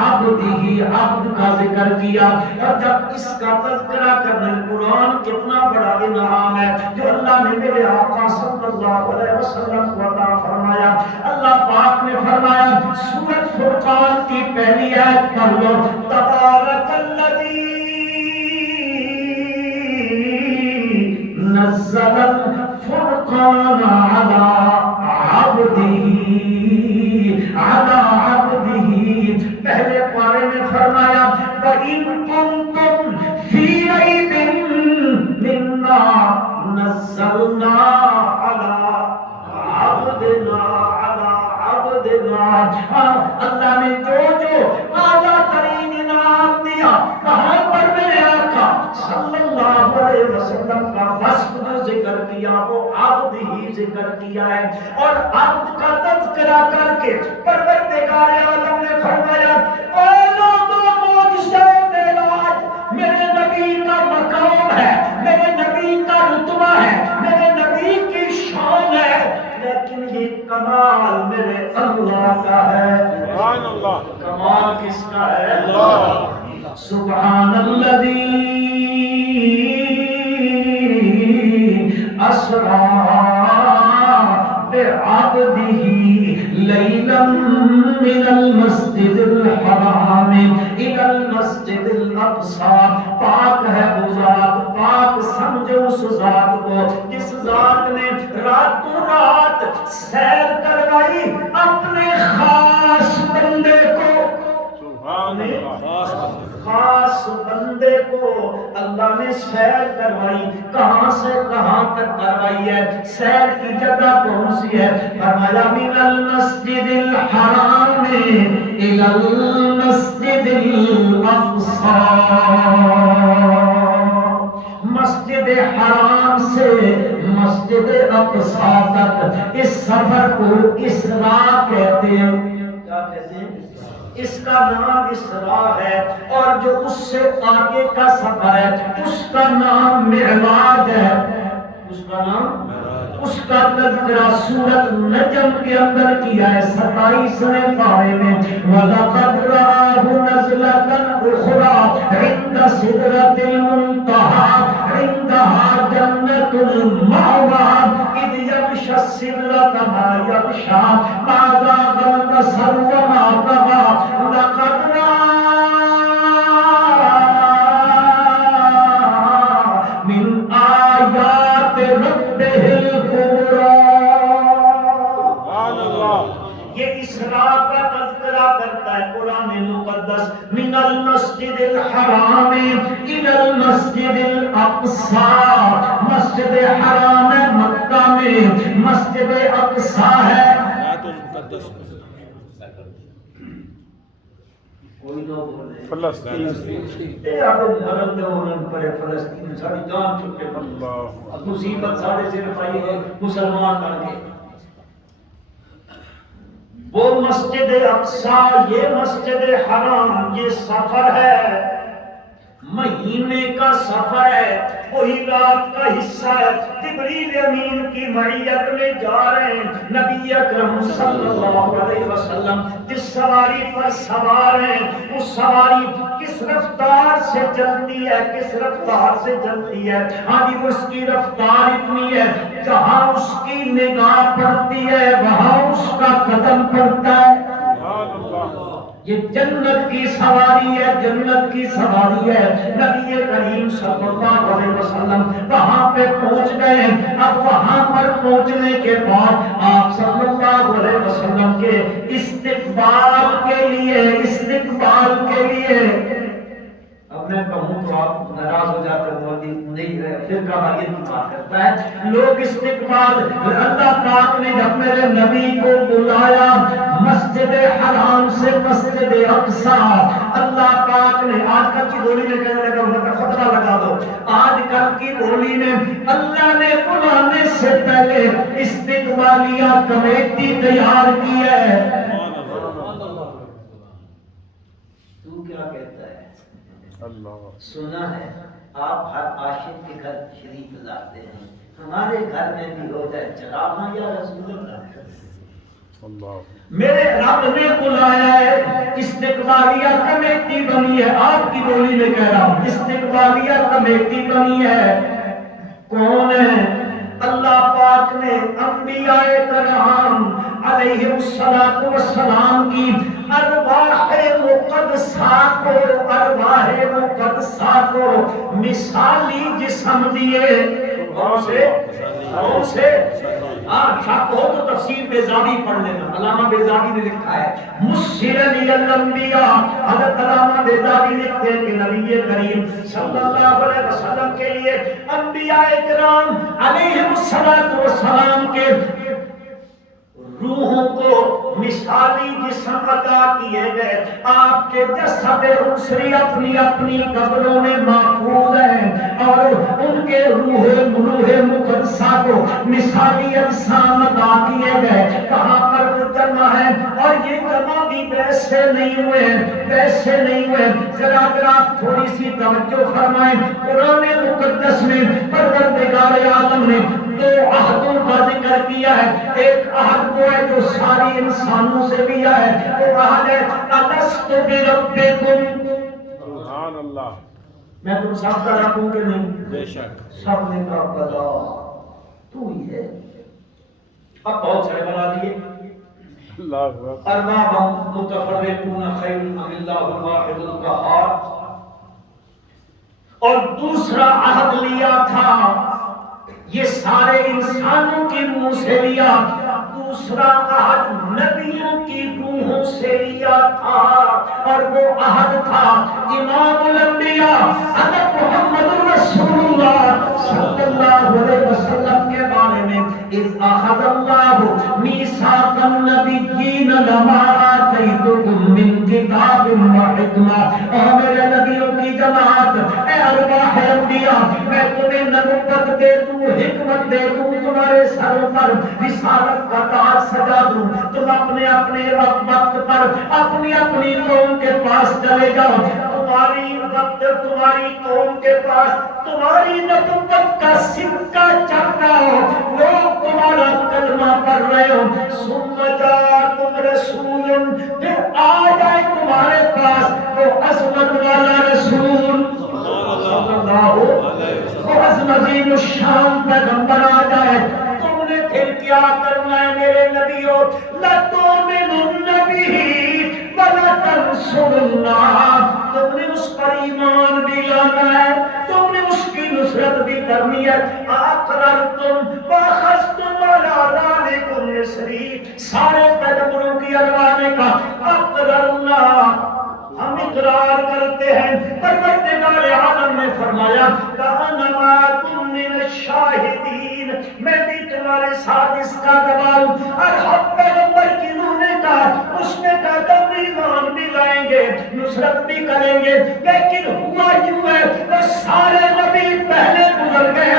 عبدہ، عبد کا ذکر کیا. اور جب اس کا تذکرہ کرنے قرآن کتنا بڑا انعام ہے جو اللہ نے میرے آقا صلی اللہ علیہ وسلم کو عطا فرمایا. اللہ پاک نے فرمایا سورۃ فرقان کی پہلی آیت پڑھ لو. تبارک الذی نزل الفرقان علی عبدہ، علی عبدہ. پہلے پارے میں فرمایا وَإِن كُنتُمْ فِي رَيْبٍ مِّمَّا نَزَّلْنَا عَلَىٰ عَبْدِنَا، عَلَىٰ عَبْدِنَا. اللہ نے جو اعلیٰ ترین انعام دیا کہاں پر میرے آقا صلی اللہ علیہ وسلم کا وصف جو ذکر کیا وہ عبد ہی ذکر کیا ہے. اور عبد کا تذکرہ کر کے پروردگار عالم نے فرمایا اے لوگوں مجھ سے معراج میرے نبی کا مقام ہے، میرے نبی کا رتبہ ہے، میرے نبی کی شان ہے، لیکن یہ کمال میرے اللہ کا ہے. سبحان اللہ. کمال کس کا ہے؟ اللہ. سبحان الذی اسری بعبدہ لیلا من المسجد الحرام الی المسجد الاقصی. پاک ہے وہ ذات، پاک سمجھو اس ذات کو جس ذات نے راتوں رات سیر کروائی اپنے خاص بندے کو. سبحان اللہ. خاص بندے کو اللہ نے سیر کروائی. کہاں سے کہاں تک کروائی ہے؟ سیر کی جگہ کون سی ہے؟ فرمایا من المسجد الحرام الی المسجد الاقصی. مسجد حرام سے مسجد اقصی تک اس سفر کو اسراء کہتے ہیں. کیا کہتے ہیں؟ اس کا نام اسراء ہے. اور جو اس سے آگے کا سفر ہے اس کا نام معراج ہے. اس کا نام، اس کا تذکرہ سورۃ نجم کے اندر کیا ہے 27ویں پارے میں. وَلَقَدْ رَآهُ نَزْلَةً أُخْرَىٰ عِندَ سِدْرَةِ الْمُنتَهَىٰ عِندَهَا جَنَّةُ الْمَأْوَىٰ إِذْ يَغْشَى السِّدْرَةَ مَا يَغْشَىٰ مَا زَاغَ الْبَصَرُ وَمَا طَغَىٰ لَقَدْ من المسجد الحرام الى المسجد الاقصى. مسجد حرام ہے مکہ میں، مسجد اقصی ہے. کوئی لوگ بولے فلسطین. اے اب مرد ہونے پر فلسطین ساری جان چھٹے پر اللہ. مصیبت سارے سر پائی ہے مسلمان بن کے. وہ مسجد اقصی، یہ مسجد حرام، یہ سفر ہے، مہینے کا سفر ہے، وہی رات کا حصہ ہے. جبریل امین کی معیت میں جا رہے ہیں. نبی اکرم صلی اللہ علیہ وسلم جس سواری پر سوار ہیں وہ سواری کس رفتار سے چلتی ہے، کس رفتار سے چلتی ہے. ہاں جی، اس کی رفتار اتنی ہے جہاں اس کی نگاہ پڑتی ہے وہاں اس کا قدم پڑتا ہے. یہ جنت کی سواری ہے، جنت کی سواری ہے. نبی کریم صلی اللہ علیہ وسلم وہاں پہ پہنچ گئے. اب وہاں پر پہنچنے کے بعد آپ صلی اللہ علیہ وسلم کے استقبال کے لیے اب میں کہوں تو آپ ناراض ہو جاتے ہو، نہیں پھر کباریت کی بات کرتا ہے. لوگ استقبال، اللہ پاک نے جب میرے نبی کو بلایا مسجد حرام سے مسجد اقصی، اللہ پاک نے آج کل کی بولی میں کہنے لگا ان کا خطرہ لگا دو، آج کل کی بولی میں اللہ نے بلانے سے پہلے استقبالیہ کمیٹی تیار کی ہے. تو کیا کہتا ہے؟ سنا ہے آپ ہر عاشق کے گھر شریف لاتے ہیں، ہمارے گھر میں بھی ہو جائے چراغاں یا رسول اللہ. میرے رب نے بلایا ہے، استقبالیہ کمیٹی بنی ہے، آپ کی بولی میں کہہ رہا ہوں، استقبالیہ کمیٹی بنی ہے۔ کون ہے؟ اللہ پاک نے انبیاء کرام علیہ السلام کی ارواح مقدسہ کو مثالی جسم دیے۔ کون سے؟ شک ہو تو تفسیر بیضاوی پڑھ لینا، علامہ بیضاوی نے لکھا ہے مشرن الانبیاء۔ حضرت علامہ بیضاوی لکھتے ہیں کہ نبی کریم صلی اللہ علیہ وسلم کے لیے انبیاء کرام علیہ السلام کے روحوں کو مثالی جسم عطا کیے گئے۔ آپ کے جسد عنصری اپنی اپنی قبروں میں محفوظ ہیں اور ان کے روح مقدسہ کو مثالی اجسام عطا کیے گئے۔ کہاں پر وہ جمع ہے؟ اور یہ جمع بھی ویسے نہیں ہوئے، ذرا تھوڑی سی توجہ فرمائیں۔ قرآن مقدس میں پروردگار عالم نے دو عہدوں کا ذکر کیا ہے۔ ایک عہد وہ ہے جو ساری انسانوں سے لیا ہے، وہ عہد ہے الست بربکم۔ سبحان اللہ۔ میں تم سب کا رب ہوں کہ نہیں؟ بے شک۔ سب نے کہا بلا تو ہی ہے۔ اب بہت سارے بنا دیے۔ اللہ ارباب متفرقون خیر ام اللہ الواحد القہار۔ اور دوسرا عہد لیا تھا، یہ سارے انسانوں کی روح سے لیا، دوسرا عہد نبیوں کی روحوں سے لیا تھا، اور وہ عہد تھا امام الانبیاء حضرت محمد رسول اللہ صلی اللہ علیہ وسلم کے بارے میں۔ اذ اخذ اللہ میثاق النبیین لما آتیتکم من کتاب و حکمہ۔ اور میرے نبیوں کی جماعت، اے ارواح انبیاء، میں تمہیں نبوت دے دوں، حکمت دے دوں، تمہارے سروں پر رسالت کا تاج سجا دوں، تم اپنے اپنے وقت پر اپنی اپنی قوم کے پاس چلے جاؤ، تمہاری وقت تمہاری قوم کے پاس تمہاری نبوت کا سکہ چل رہا ہو، لوگ تمہارا کلمہ پڑھ رہے ہو، ثم جاءکم رسول، پھر آ جائے تمہارے پاس وہ عظمت والا رسول صلی اللہ علیہ عظیم الشان پیغمبر آ جائے، تم نے پھر کیا کرنا ہے میرے نبیوں؟ لَتُؤْمِنُنَّ بِهِ وَلَتَنْصُرُنَّهُ، تم نے اس پر ایمان بھی لانا ہے، تم نے اس کی نصرت بھی کرنی ہے۔ أَقْرَرْتُمْ وَأَخَذْتُمْ عَلَىٰ ذَلِكُمْ إِصْرِي، سارے پیغمبروں کی ارواح نے کہا اقررنا، ہم اقرار کرتے ہیں۔ پروردگار عالم نے فرمایا وَأَنَا مَعَكُمْ مِنَ الشَّاهِدِينَ، میں بھی تمہارے ساتھ اس کا گواہ ہوں۔ اور حق پیغمبر کی روح نے کہا، اس نے کہا تم ایمان بھی لائیں گے، نصرت بھی کریں گے، لیکن ہوا یوں ہے وہ سارے نبی پہلے گزر گئے،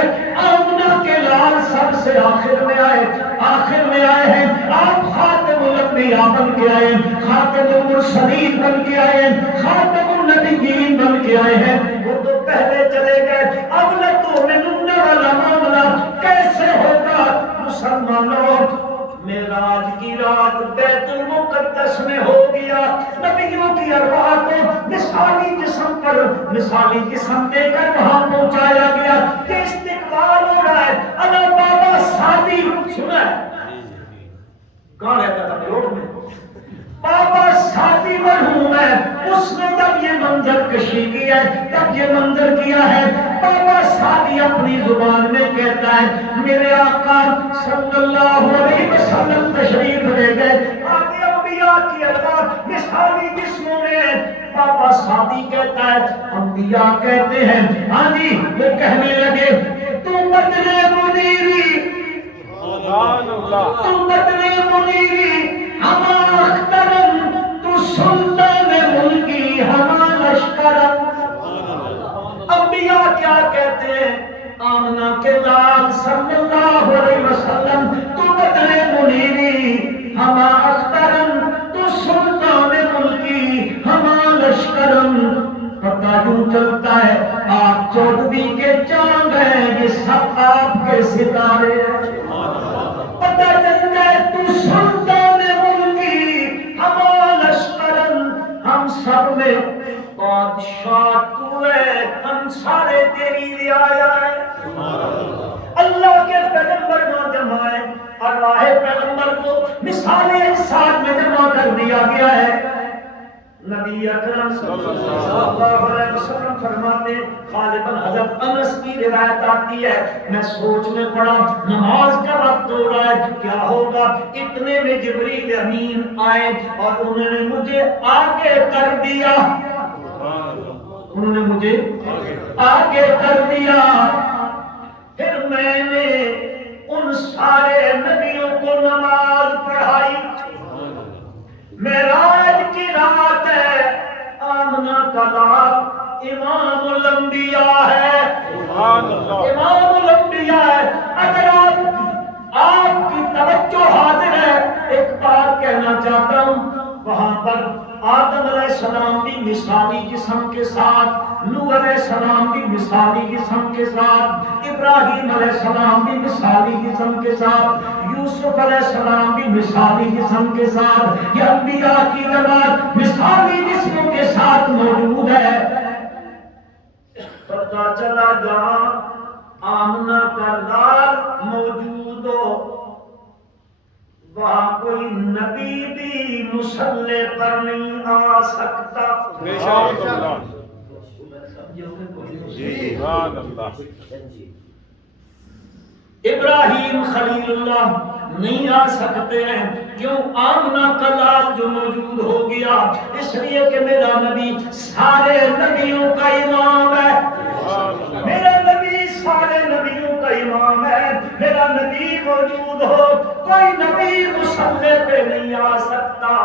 آمنہ کے لال سب سے آخر میں آئے ہیں، آپ خاتم الانبیاء بن کے آئے، خاتم المرسلین بن کے آئے، خاتم النبیین بن کے آئے ہیں، وہ تو پہلے چلے گئے۔ اب لَتُؤْمِنُنَّ والا معاملہ کیسے ہوگا؟ مسلمانوں، معراج کی رات بیت المقدس میں ہو گیا، نبیوں کی ارواح کو مثالی جسم پر مثالی جسم دے کر وہاں پہنچایا گیا، کہ استقبال ہو رہا ہے۔ اللہ بابا سادی سنا ہے کہاں رہتا تھا؟ روڈ میں بابا سادی مرحوم ہے، اس نے جب یہ منظر کشی کی ہے، جب یہ منظر کیا ہے، بابا سادی اپنی زبان میں کہتا ہے میرے آقا صلی اللہ علیہ وسلم تشریف لے گئے، آگے انبیاء کی ارواح مثالی جسموں میں۔ بابا سادی کہتا ہے، انبیاء کہتے ہیں ہاں جی، وہ کہنے لگے تو بدلے منیری، تو بدلے منیری، ہما اخترم، تو سلطان ملکی، ہما لشکرم۔ انبیاء کیا کہتے ہیں؟ آمنہ کے لال صلی اللہ علیہ وسلم، تو بدلے منیری، ہما اخترم، تو سلطان ملکی، ہما لشکرم۔ پتہ یوں چلتا ہے آپ 14ویں کے چاند ہیں، یہ سب آپ کے ستارے ہیں۔ پتہ چلتا ہے تو سلطان گیا ہے. نبی اکرم صلی اللہ علیہ وسلم فرماتے ہیں، غالباً حضرت انس کی روایت آتی ہے، میں سوچ میں پڑا نماز کا وقت ہو رہا ہے کیا ہوگا. اتنے میں جبریل امین آئے اور انہوں نے مجھے آگے کر دیا. انہوں نے مجھے آگے کر دیا. پھر میں نے ان سارے نبیوں کو نماز پڑھائی. معراج کی رات ہے، آمنہ کا رات امام الانبیاء ہے. امام الانبیاء ہے. اگر آپ کی توجہ حاضر ہے، ایک بات کہنا چاہتا ہوں. وہاں پر آدم علیہ السلام بھی مثالی جسم کے ساتھ، نوح علیہ السلام بھی مثالی جسم کے ساتھ، ابراہیم علیہ السلام بھی مثالی جسم کے ساتھ، یوسف علیہ السلام بھی مثالی جسم کے ساتھ، یہ انبیاء کی جماعت مثالی جسموں کے ساتھ موجود ہے. پتہ چلا جہاں آمنہ کا لال موجود ہو وہاں کوئی نبی بھی مصلی پر نہیں آ سکتا. ابراہیم خلیل اللہ نہیں آ سکتے ہیں. کیوں؟ آمنہ کا لال جو موجود ہو گیا، اس لیے کہ میرا نبی سارے نبیوں کا امام ہے. میرا نبی سارے نبیوں کا امام ہے. میرا نبی موجود ہو کوئی نبی مصلی پہ نہیں آ سکتا.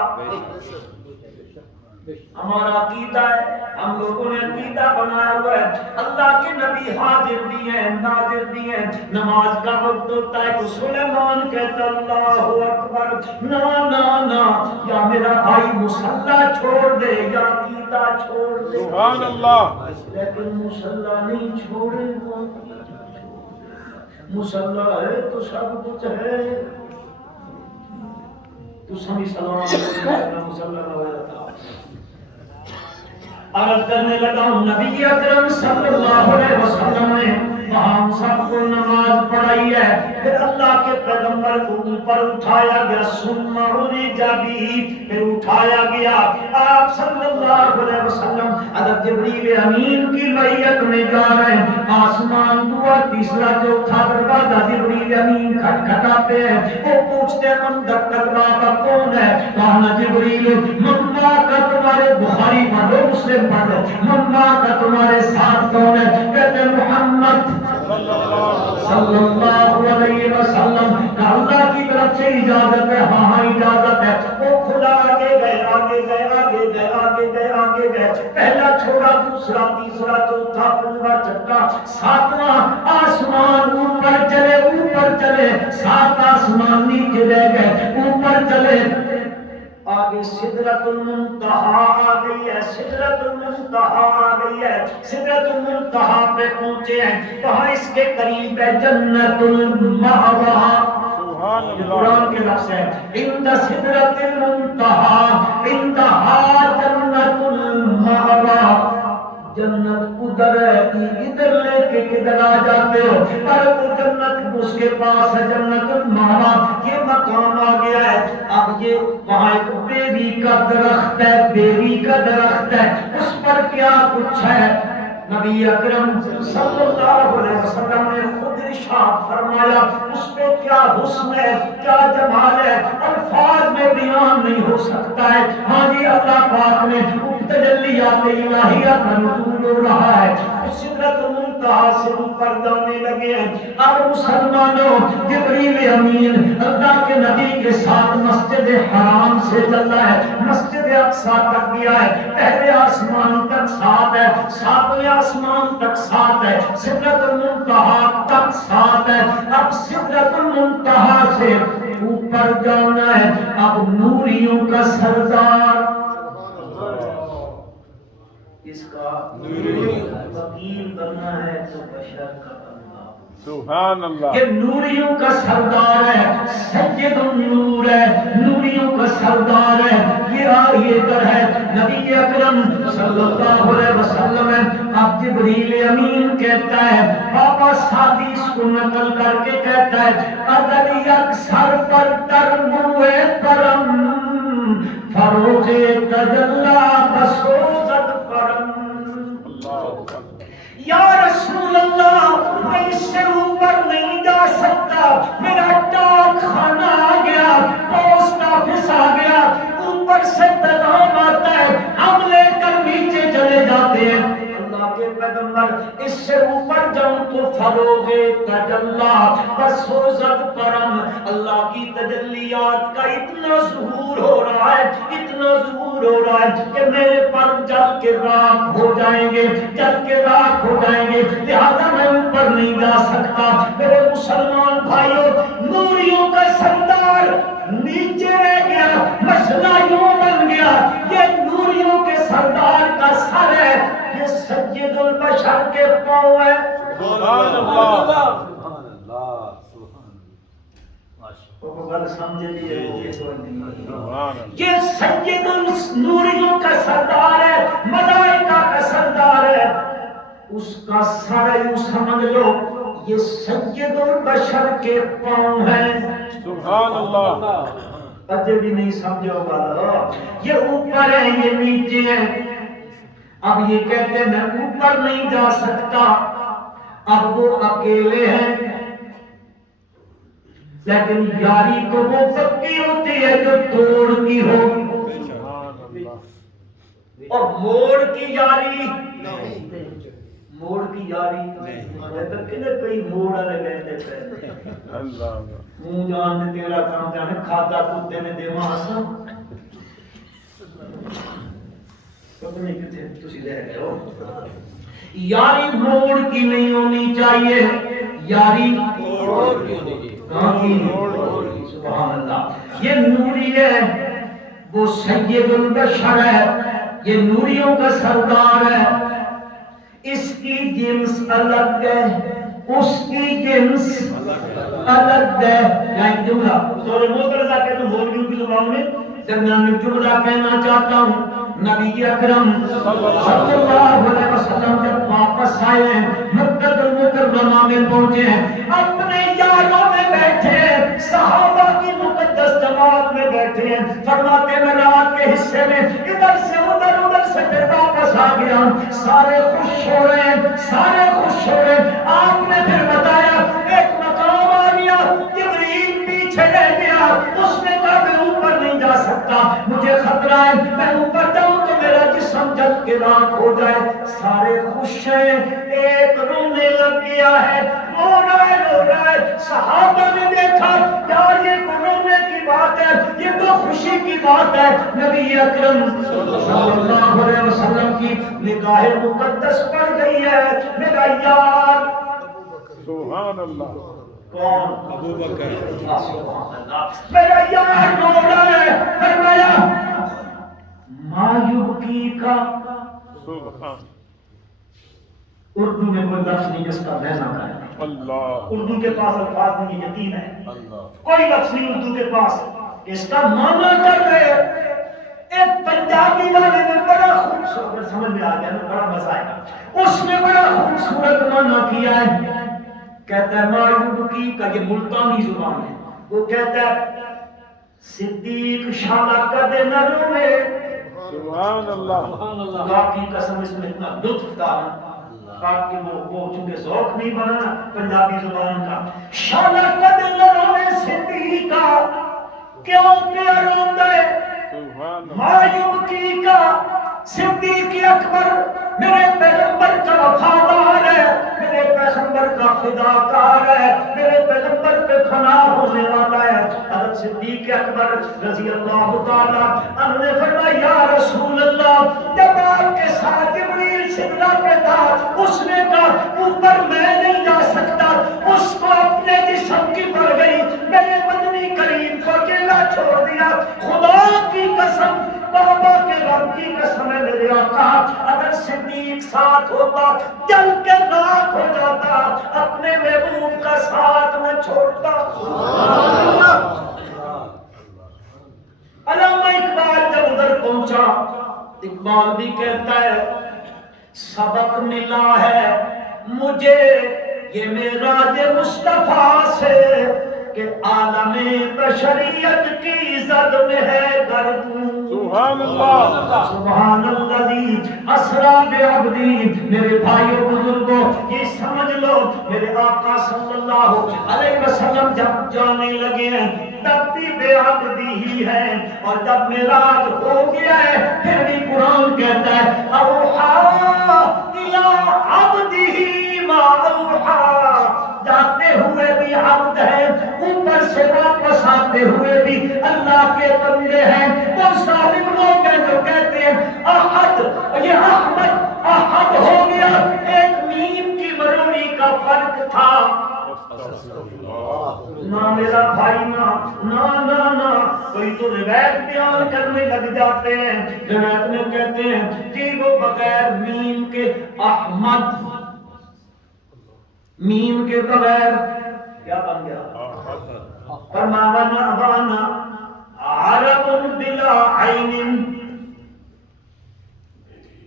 ہمارا عقیدہ ہے، ہم لوگوں نے عقیدہ بنایا ہوا ہے اللہ کے نبی حاضر بھی ہیں ناظر بھی ہیں. نماز کا وقت ہوتا ہے تو سلیمان کہتا اللہ اکبر، نا نا نا، یا میرا بھائی مصلی چھوڑ دے یا عقیدہ چھوڑ دے. سبحان اللہ. لیکن مصلی نہیں چھوڑے گا. مصلی ہے تو سب کچھ ہے. تو سمی سلام مصلی نہ ہو جاتا. عرض کرنے لگا ہوں نبی اکرم صلی اللہ علیہ وسلم نے وہاں سب کو نماز پڑھائی ہے. پھر اللہ کے پیغمبر کو اوپر اٹھایا گیا، ثم عرج به، پھر اٹھایا گیا. آپ صلی اللہ علیہ وسلم حضرت جبریل امین کی معیت میں جا رہے ہیں. آسمان دعا تیسرا چوتھا دروازہ جبریل امین کھٹکھٹاتے ہیں. وہ پوچھتے ہیں من دکل بابا کون ہے؟ کہا جبریل مما کا تمہارے بخاری پڑھو مسلم پڑھو، مما کا تمہارے ساتھ کون ہے؟ کہتے ہیں محمد صلی اللہ علیہ وسلم. اللہ کی طرف سے اجازت ہے؟ ہاں ہاں اجازت ہے. وہ کھلا آگے گئے آگے گئے آگے گئے آگے گئے آگے گئے. پہلا چھوڑا دوسرا تیسرا چوتھا پنجواں چھٹا ساتواں آسمان اوپر چلے اوپر چلے. سات آسمان نیچے رہ گئے اوپر چلے. آگے سدرۃ المنتہا آ گئی ہے. سدرۃ المنتہا آ گئی ہے. سدرۃ المنتہا پہ پہنچے ہیں. وہاں اس کے قریب ہے جنت المأویٰ. قرآن کے لفظ ہے عند سدرۃ المنتہا عندہا جنت المأویٰ. جنت ادھر ہے، ادھر لے کے کدھر آ جاتے ہو؟ پر وہ جنت اس کے پاس ہے جنت المأویٰ. یہ مقام آ گیا ہے. اب یہ وہاں ایک بیری کا درخت ہے، بیری کا درخت ہے. اس پر کیا کچھ ہے؟ نبی اکرم صلی اللہ علیہ وسلم نے خود ارشاد فرمایا اس پہ کیا حسن ہے، کیا جمال ہے، الفاظ میں بیان نہیں ہو سکتا ہے. ہاں جی اللہ پاک نے تجلیات الہیہ کا نزول ہو رہا ہے. سدرۃ المنتہا سے اوپر جانے لگے ہیں. اب مسلمانوں جبریل امین اللہ کے نبی کے ساتھ مسجد حرام سے چل رہا ہے، مسجد اقصیٰ تک گیا ہے. پہلے آسمان تک ساتھ ہے، ساتویں آسمان تک ساتھ ہے، سدرۃ المنتہا تک ساتھ ہے. اب سدرۃ المنتہا سے اوپر جانا ہے. اب نوریوں کا سردار اس کا وکیل بننا ہے تو بشر کا بننا. سبحان اللہ. یہ نوریوں کا سردار ہے، سید النور ہے، نوریوں کا سردار ہے. یہ آئیے در ہے نبی اکرم صلی اللہ علیہ وسلم ہے. اب جبریل امین کہتا ہے بابا سادی اس کو نقل کر کے کہتا ہے اگر یک سر پر ترموے پرم فرو فروغ تجلات بسوزت پرم، اللہ کی تجلیات کا اتنا ظہور ہو رہا ہے، اتنا ظہور ہو رہا ہے کہ میرے پر جل کے راکھ ہو جائیں گے، جل کے راکھ ہو جائیں گے، لہذا میں اوپر نہیں جا سکتا۔ میرے مسلمان بھائیوں، نوریوں کا سردار نیچے رہ گیا، مسئلہ یوں بن گیا، یہ نوریوں کے سردار کا سر ہے، یہ سید البشر کے پاؤں ہے۔ سبحان اللہ، یہ سید النوریوں کا سردار ہے، ملائکہ کا سردار ہے، اس کا سر یوں سمجھ لو یہ سید البشر کے پاؤں ہیں۔ سبحان اللہ، اجے بھی نہیں سمجھو گا، یہ اوپر ہے یہ نیچے ہے۔ اب یہ کہتے ہیں میں اوپر نہیں جا سکتا، اب وہ اکیلے ہیں، لیکن یاری کو وہ پکی ہوتی ہے جو توڑ کی ہو، اور موڑ کی یاری، موڑ کی یاری کئی موڑ والے لیندے پے، منہ جان دے تیرا کام جانے، کھادا کتے نے دے ماسا پتہ نہیں کتے تسی لے گئے ہو۔ یاری موڑ کی نہیں ہونی چاہیے، یاری موڑ کی ہونی چاہیے۔ سبحان اللہ، یہ نوری ہے، وہ سید البشر ہے، یہ نوریوں کا سردار ہے، اس کی جنس الگ ہے، اس کی جنس الگ ہے۔ ایک جملہ سورہ موسیٰ کہتے ہیں مولویوں کی زبان میں درمیان میں جملہ کہنا چاہتا ہوں۔ نبی اکرم صلی اللہ علیہ وسلم جب واپس آئے ہیں، مکہ المکرمہ میں پہنچے ہیں، اپنے یاروں میں بیٹھے ہیں، صحابہ کی مقدس جماعت میں بیٹھے ہیں، فرماتے ہیں میں رات کے حصے میں ادھر سے ادھر سے پھر واپس آ گیا، سارے خوش ہو رہے ہیں، سارے خوش ہو رہے ہیں۔ آپ نے پھر بتایا ایک مقام آ گیا، جبریل پیچھے رہ گیا، اس نے کہا میں اوپر نہیں جا سکتا، مجھے خطرہ ہے، میں اوپر جاؤں تو میرا جسم جل کے راکھ ہو جائے۔ سارے خوش ہیں، ایک رونے لگ گیا ہے، رو رہا ہے۔ صحابہ نے دیکھا یار یہ رونے کی بات ہے، یہ تو خوشی کی بات ہے۔ نبی اکرم صلی اللہ علیہ وسلم کی نگاہ مقدس پڑ گئی ہے، میرا یار سبحان اللہ، کون؟ ابو بکر۔ سبحان اللہ، میرا یار رو رہا ہے، فرمایا ما یبکی کا، سبحان اردو میں کوئی لفظ نہیں جس کا بہنا ہے، اللہ، اردو کے پاس الفاظ نہیں، یقین ہے کوئی لفظ نہیں اردو کے پاس اس کا معنی کر رہے۔ ایک پنجابی والے نے بڑا خوبصورت، سمجھ میں آ گیا نا، بڑا مزہ آئے گا، اس نے بڑا خوبصورت معنی کیا ہے، کہتا ہے ما یبکی کا، یہ ملتانی زبان ہے، وہ کہتا ہے صدیق شالا کدے نہ روے۔ سبحان اللہ، اللہ کی قسم اس میں اتنا لطف تھا آپ کی، وہ چونکہ ذوق نہیں بنا پنجابی زبان کا۔ شالا کدے نہ روے صدیقہ، کیوں پہ روندے؟ ما یبکی کا، صدیق اکبر میرے پیغمبر کا وفادار ہے، میرے پیغمبر کا فداکار ہے، میرے پیغمبر پہ فنا ہونے والا ہے۔ حضرت صدیق اکبر رضی اللہ تعالیٰ عنہ نے فرمایا یا رسول اللہ، جب آپ کے ساتھ جبریل سدرہ پہ تھا، اس نے کہا اوپر میں نہیں جا سکتا، اس کو اپنے جسم کی پڑ گئی، میرے مدنی کریم کو اکیلا چھوڑ دیا۔ خدا کی قسم، بابا کے رب کی قسم ہے میرے آقا، اگر صدیق ساتھ ہوتا جل کے راکھ ہو جاتا، اپنے محبوب کا ساتھ نہ چھوڑتا۔ علامہ اقبال جب ادھر پہنچا، اقبال بھی کہتا ہے سبق ملا ہے مجھے یہ معراج مصطفیٰ سے کہ عالم بشریت کی زد میں ہے درد۔ سبحان اللہ، سبحان اللہ اسرا بعبدی۔ میرے بھائیوں بزرگوں یہ سمجھ لو، میرے آقا صلی اللہ علیہ وسلم جب جانے لگے ہیں تب بھی بے عبدی ہی ہے، اور جب معراج ہو گیا ہے پھر بھی قرآن کہتا ہے اوحا الی عبدہ ما ما اوحا، جاتے ہوئے بھی عبد ہے، اوپر سے واپس آتے ہوئے بھی اللہ کے بندے ہیں۔ وہ ظالم لوگ ہیں جو کہتے ہیں احد، یہ احمد احد ہو گیا، ایک میم کی مروڑی کا فرق تھا۔ نہ میرا بھائی نہ کوئی تو روایت بیان کرنے لگ جاتے ہیں، روایت میں کہتے ہیں کہ وہ بغیر میم کے احمد، میم کے بغیر کیا بن گیا؟ فرمانا وانا عرب بلا عین،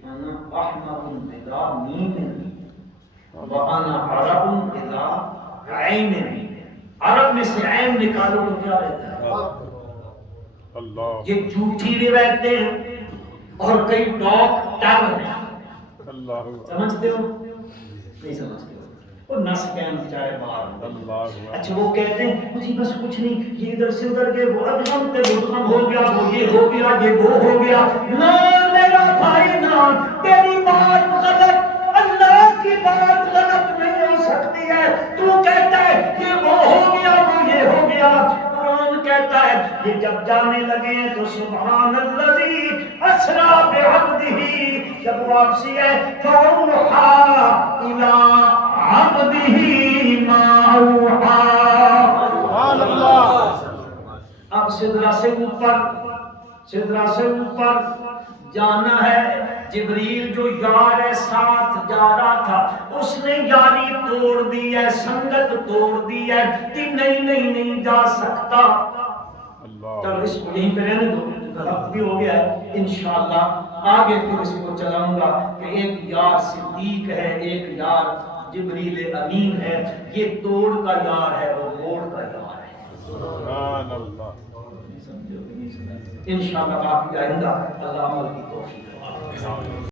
انا احمد بلا میم وانا عرب بلا عین، عرب میں سے عین نکالو تو کیا رہتا ہے؟ اللہ، یہ جھوٹی روایتیں ہیں اور کئی ڈاکٹر ہیں، اللہ، سمجھتے ہو؟ نہیں سمجھتے ہو؟ وہ نس کہیں بیچارے باہر۔ اللہ، اچھا وہ کہتے ہیں مجھے بس کچھ نہیں، یہ ادھر سے ادھر گئے، وہ ادھم تے مدغم ہو گیا، وہ یہ ہو گیا، یہ وہ ہو گیا۔ نہ میرا بھائی نہ، تیری بات غلط، اللہ کی بات غلط نہیں ہو سکتی ہے۔ تو کہتا ہے یہ وہ ہو گیا، وہ یہ ہو گیا، قرآن کہتا ہے یہ جب جانے لگے ہیں تو سبحان الذی اسریٰ بعبدہ، جب واپسی ہے فَأَوْحَىٰ إِلَىٰ عَبْدِهِ مَا أَوْحَىٰ۔ سبحان اللہ، اب سدرہ سے اوپر جانا ہے۔ جبریل جو یار ساتھ جا رہا تھا اس نے یاری توڑ دی ہے، سنگت توڑ دی ہے کہ نہیں جا سکتا۔ اللہ، چلو اس کو یہیں پہ رہنے دو، وقت بھی ہو گیا ہے، انشاءاللہ آگے پھر اس کو چلاؤں گا کہ ایک یار صدیق ہے، ایک یار جبریل امین ہے، یہ توڑ کا یار ہے، وہ موڑ کا یار ہے۔ سبحان اللہ، انشاءاللہ باقی آئندہ اللہ عمل کی توفیق۔